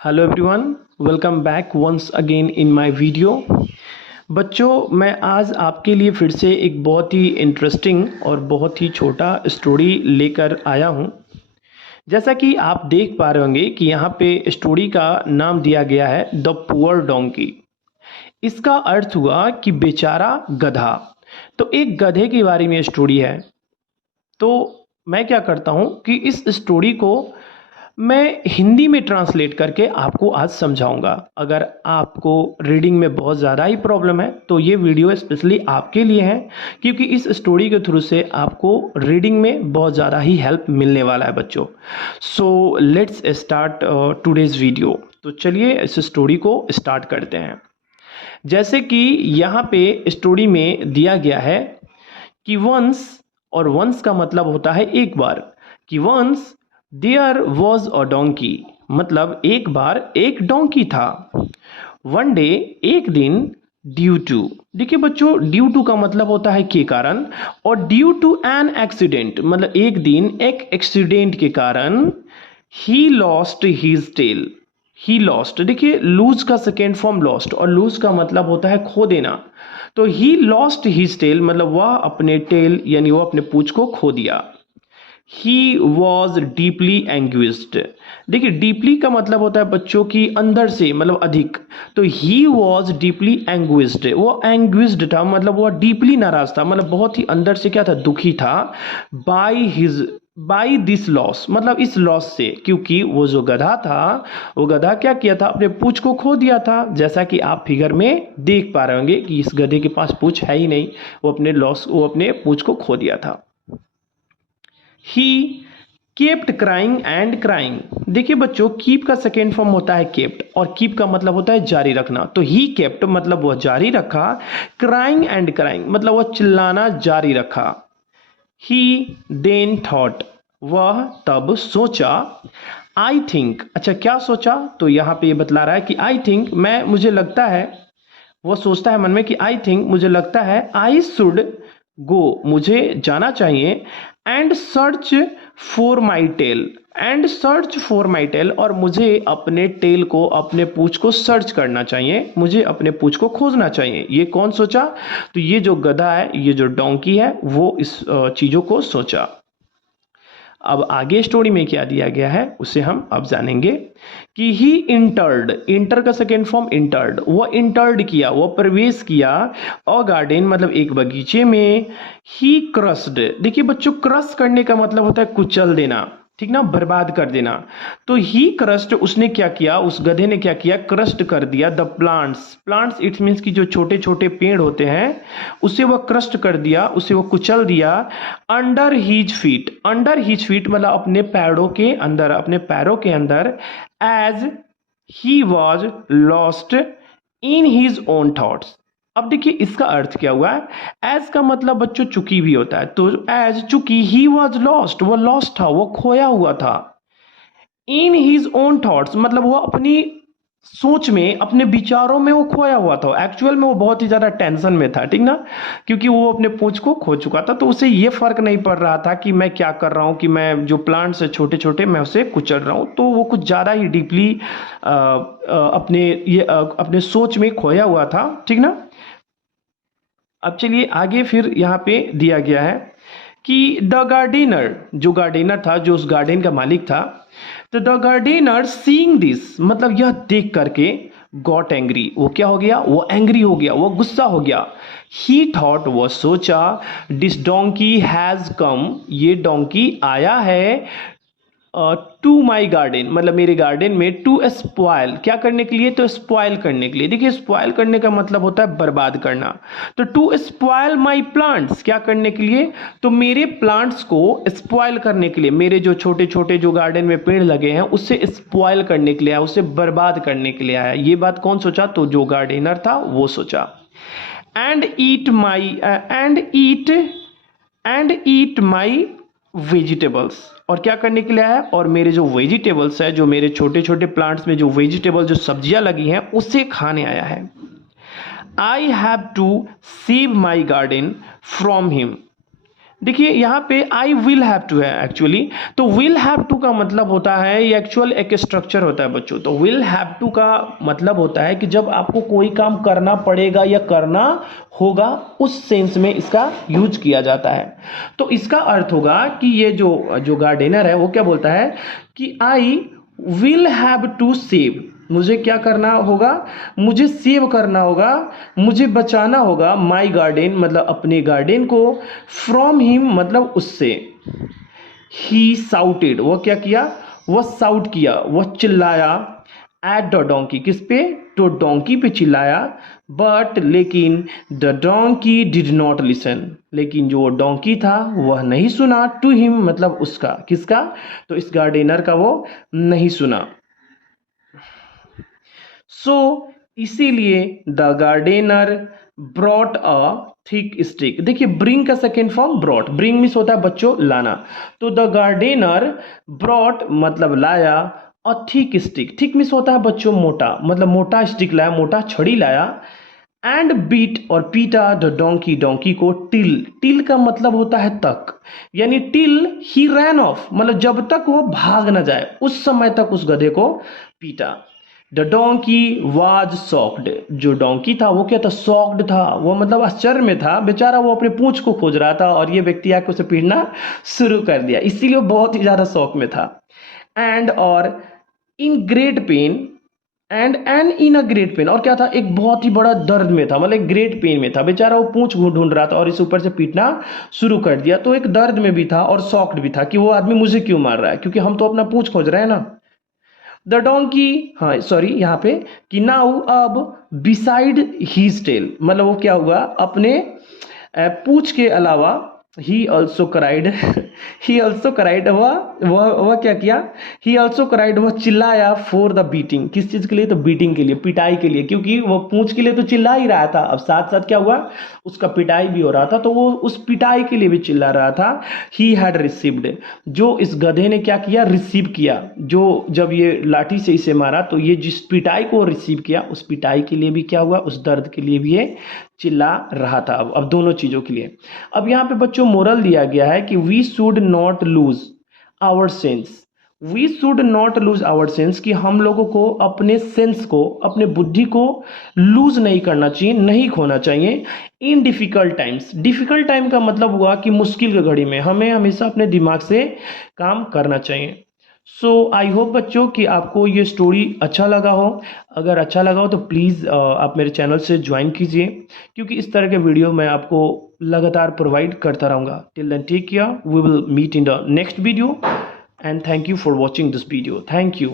Hello everyone, welcome back once again in my video. बच्चों, मैं आज आपके लिए फिर से एक बहुत ही इंटरेस्टिंग और बहुत ही छोटा स्टोरी लेकर आया हूँ। जैसा कि आप देख पा रहे होंगे कि यहाँ पे स्टोरी का नाम दिया गया है द पुअर डोंकी। इसका अर्थ हुआ कि बेचारा गधा। तो एक गधे के बारे में स्टोरी है। तो मैं क्या करता हूँ कि इस स्टोरी को मैं हिंदी में ट्रांसलेट करके आपको आज समझाऊंगा। अगर आपको रीडिंग में बहुत ज़्यादा ही प्रॉब्लम है तो ये वीडियो स्पेशली आपके लिए है, क्योंकि इस स्टोरी के थ्रू से आपको रीडिंग में बहुत ज़्यादा ही हेल्प मिलने वाला है बच्चों। So let's start today's video. तो चलिए इस स्टोरी को स्टार्ट करते हैं। जैसे कि यहाँ पे स्टोरी में दिया गया है कि वंस, और वंस का मतलब होता है एक बार, कि once there was a donkey, मतलब एक बार एक डोंकी था। वन डे, एक दिन, ड्यू टू, देखिए बच्चों, ड्यू टू का मतलब होता है के कारण, और ड्यू टू एन एक्सीडेंट मतलब एक दिन एक एक्सीडेंट के कारण, he lost his tail. He lost, देखिए लूज का सेकेंड फॉर्म लॉस्ट, और लूज का मतलब होता है खो देना। तो ही लॉस्ट हिज टेल मतलब वह अपने टेल यानी वो अपने पूंछ को खो दिया। ही वॉज डीपली एंग्विस्ड, देखिए डीपली का मतलब होता है बच्चों की अंदर से मतलब अधिक। तो ही वॉज डीपली एंग्विस्ड, वो एंग्विस्ड था मतलब वो डीपली नाराज था, मतलब बहुत ही अंदर से क्या था, दुखी था। बाई दिस लॉस, मतलब इस लॉस से, क्योंकि वो जो गधा था, वो गधा क्या किया था, अपने पूंछ को खो दिया था। जैसा कि आप फिगर में देख पा रहे होंगे कि इस गधे के पास पूंछ है ही नहीं, वो अपने पूंछ को खो दिया था। He kept crying and crying, देखिए बच्चों, कीप का सेकेंड फॉर्म होता है केप्ट, और कीप का मतलब होता है जारी रखना। तो ही केप्ट मतलब वह जारी रखा, क्राइंग एंड क्राइंग मतलब वह चिल्लाना जारी रखा। ही देन थॉट, वह तब सोचा। आई थिंक, अच्छा क्या सोचा, तो यहाँ पे ये बतला रहा है कि आई थिंक, मुझे लगता है, वो सोचता है मन में कि आई थिंक मुझे लगता है, आई शुड गो मुझे जाना चाहिए, and search for my tail, and search for my tail, और मुझे अपने टेल को, अपने पूंछ को सर्च करना चाहिए, मुझे अपने पूंछ को खोजना चाहिए। ये कौन सोचा, तो ये जो गधा है, ये जो डोंकी है, वो इस चीजों को सोचा। अब आगे स्टोरी में क्या दिया गया है उसे हम अब जानेंगे कि ही इंटर्ड, इंटर का सेकेंड फॉर्म इंटर्ड, वो इंटर्ड किया, वो प्रवेश किया, और गार्डन मतलब एक बगीचे में। ही क्रस्ड, देखिए बच्चों, क्रश करने का मतलब होता है कुचल देना, ठीक ना, बर्बाद कर देना। तो ही क्रस्ट, उसने क्या किया, उस गधे ने क्या किया, क्रस्ट कर दिया the plants, plants it means की जो छोटे छोटे पेड़ होते हैं, उसे वह क्रस्ट कर दिया, उसे वह कुचल दिया। Under his feet, under his feet मतलब अपने पैरों के अंदर, अपने पैरों के अंदर। As he was lost in his own thoughts, अब देखिए इसका अर्थ क्या हुआ है। एज का मतलब बच्चों चुकी भी होता है, तो एज चुकी, ही वॉज लॉस्ट, वो लॉस्ट था, वो खोया हुआ था। इन हीज ओन थॉट्स मतलब वो अपनी सोच में, अपने विचारों में वो खोया हुआ था। एक्चुअल में वो बहुत ही ज्यादा टेंशन में था, ठीक ना, क्योंकि वो अपने पूंछ को खो चुका था। तो उसे ये फर्क नहीं पड़ रहा था कि मैं क्या कर रहा हूं, कि मैं जो प्लांट्स है छोटे छोटे, मैं उसे कुचल रहा हूं। तो वो कुछ ज्यादा ही डीपली अपने सोच में खोया हुआ था, ठीक ना। अब चलिए आगे, फिर यहाँ पे दिया गया है कि द गार्डनर, जो गार्डनर था, जो उस गार्डन का मालिक था, तो द गार्डनर सीइंग दिस मतलब यह देख करके, गॉट एंग्री, वो क्या हो गया, वो एंग्री हो गया, वो गुस्सा हो गया। ही थॉट, वो सोचा, दिस डोंकी हैज कम, ये डोंकी आया है, टू माई गार्डन मतलब मेरे गार्डन में, टू स्पॉयल, क्या करने के लिए, तो स्पॉयल करने के लिए। देखिए स्पॉयल करने का मतलब होता है बर्बाद करना। तो टू स्पॉयल माई प्लांट्स, क्या करने के लिए, तो मेरे प्लांट्स को स्पॉयल करने के लिए, मेरे जो छोटे छोटे जो गार्डन में पेड़ लगे हैं उसे स्पॉयल करने के लिए आया, उसे बर्बाद करने के लिए आया। ये बात कौन सोचा, तो जो गार्डनर था वो सोचा। And eat my and eat my vegetables, और क्या करने के लिए आया, और मेरे जो वेजिटेबल्स है, जो मेरे छोटे छोटे प्लांट्स में जो वेजिटेबल, जो सब्जियां लगी हैं, उसे खाने आया है। I have to save my garden from him, देखिए यहाँ पे आई विल हैव टू है एक्चुअली। तो विल हैव टू का मतलब होता है, ये एक्चुअल एक स्ट्रक्चर होता है बच्चों। तो विल हैव टू का मतलब होता है कि जब आपको कोई काम करना पड़ेगा या करना होगा, उस सेंस में इसका यूज किया जाता है। तो इसका अर्थ होगा कि ये जो जो गार्डनर है वो क्या बोलता है कि I will have to save, मुझे क्या करना होगा, मुझे सेव करना होगा, मुझे बचाना होगा माई गार्डन मतलब अपने गार्डन को, फ्रॉम हिम मतलब उससे। ही साउटेड, वो क्या किया, वह साउट किया, वह चिल्लाया, एट द डोंकी, किस पे, तो डोंकी पे चिल्लाया। बट लेकिन the donkey did not listen, लेकिन जो डोंकी था वह नहीं सुना, टू हिम मतलब उसका, किसका, तो इस गार्डनर का वो नहीं सुना। सो इसीलिए the gardener brought a thick stick. देखिए ब्रिंग का second form brought, bring means होता है बच्चों लाना। तो द गार्डनर ब्रॉट मतलब लाया, अ थिक स्टिक, थिक मीन्स होता है बच्चों मोटा, मतलब मोटा स्टिक लाया, मोटा छड़ी लाया। एंड बीट और पीटा द डोंकी, डोंकी को, टिल, टिल का मतलब होता है तक, यानी टिल ही रैन ऑफ मतलब जब तक वो भाग ना जाए उस समय तक उस गधे को पीटा। द डोंकी वाज सॉक्ड, जो डोंकी था वो क्या था, सॉक्ड था, वो मतलब आश्चर्य में था बेचारा, वो अपने पूंछ को खोज रहा था और ये व्यक्ति आके उसे पीटना शुरू कर दिया, इसीलिए वो बहुत ही ज्यादा शौक में था। एंड और in great pen, and in a great pen, और क्या था, एक बहुत ही बड़ा दर्द में था, मतलब एक ग्रेट पेन में था बेचारा, वो पूंछ ढूंढ रहा था और इस ऊपर से पीटना शुरू कर दिया। तो एक दर्द में भी था और शॉक्ड भी था कि वो आदमी मुझे क्यों मार रहा है, क्योंकि हम तो अपना पूंछ खोज रहे हैं ना। द डोंकी, हाँ सॉरी यहाँ पे, कि नाउ अब बिसाइड हीज टेल मतलब वो क्या हुआ, अपने पूंछ के अलावा, he also cried he also cried, वह क्या किया, ही ऑल्सो क्राइड, वह चिल्लाया, फॉर द बीटिंग, किस चीज के लिए, तो बीटिंग के लिए, पिटाई के लिए, क्योंकि वह पूंछ के लिए तो चिल्ला ही रहा था, अब साथ साथ क्या हुआ, उसका पिटाई भी हो रहा था, तो वो उस पिटाई के लिए भी चिल्ला रहा था। ही हैड रिसीव्ड, जो इस गधे ने क्या किया, रिसीव किया, जो जब ये लाठी से इसे मारा तो ये जिस पिटाई को रिसीव किया उस पिटाई के लिए भी क्या हुआ, उस दर्द के लिए भी ये चिल्ला रहा था। अब दोनों चीजों के लिए। अब यहाँ पे बच्चों मोरल दिया गया है कि we should not lose our sense, we should not lose our sense, कि हम लोगों को अपने सेंस को, अपने बुद्धि को लूज नहीं करना चाहिए, नहीं खोना चाहिए। इन डिफिकल्ट टाइम्स, डिफिकल्ट टाइम का मतलब हुआ कि मुश्किल की घड़ी में हमें हमेशा अपने दिमाग से काम करना चाहिए। सो आई होप बच्चों कि आपको ये स्टोरी अच्छा लगा हो। अगर अच्छा लगा हो तो प्लीज़ आप मेरे चैनल से ज्वाइन कीजिए, क्योंकि इस तरह के वीडियो मैं आपको लगातार प्रोवाइड करता रहूँगा। Till then take care, we will meet in the next video and thank you for watching this video, thank you.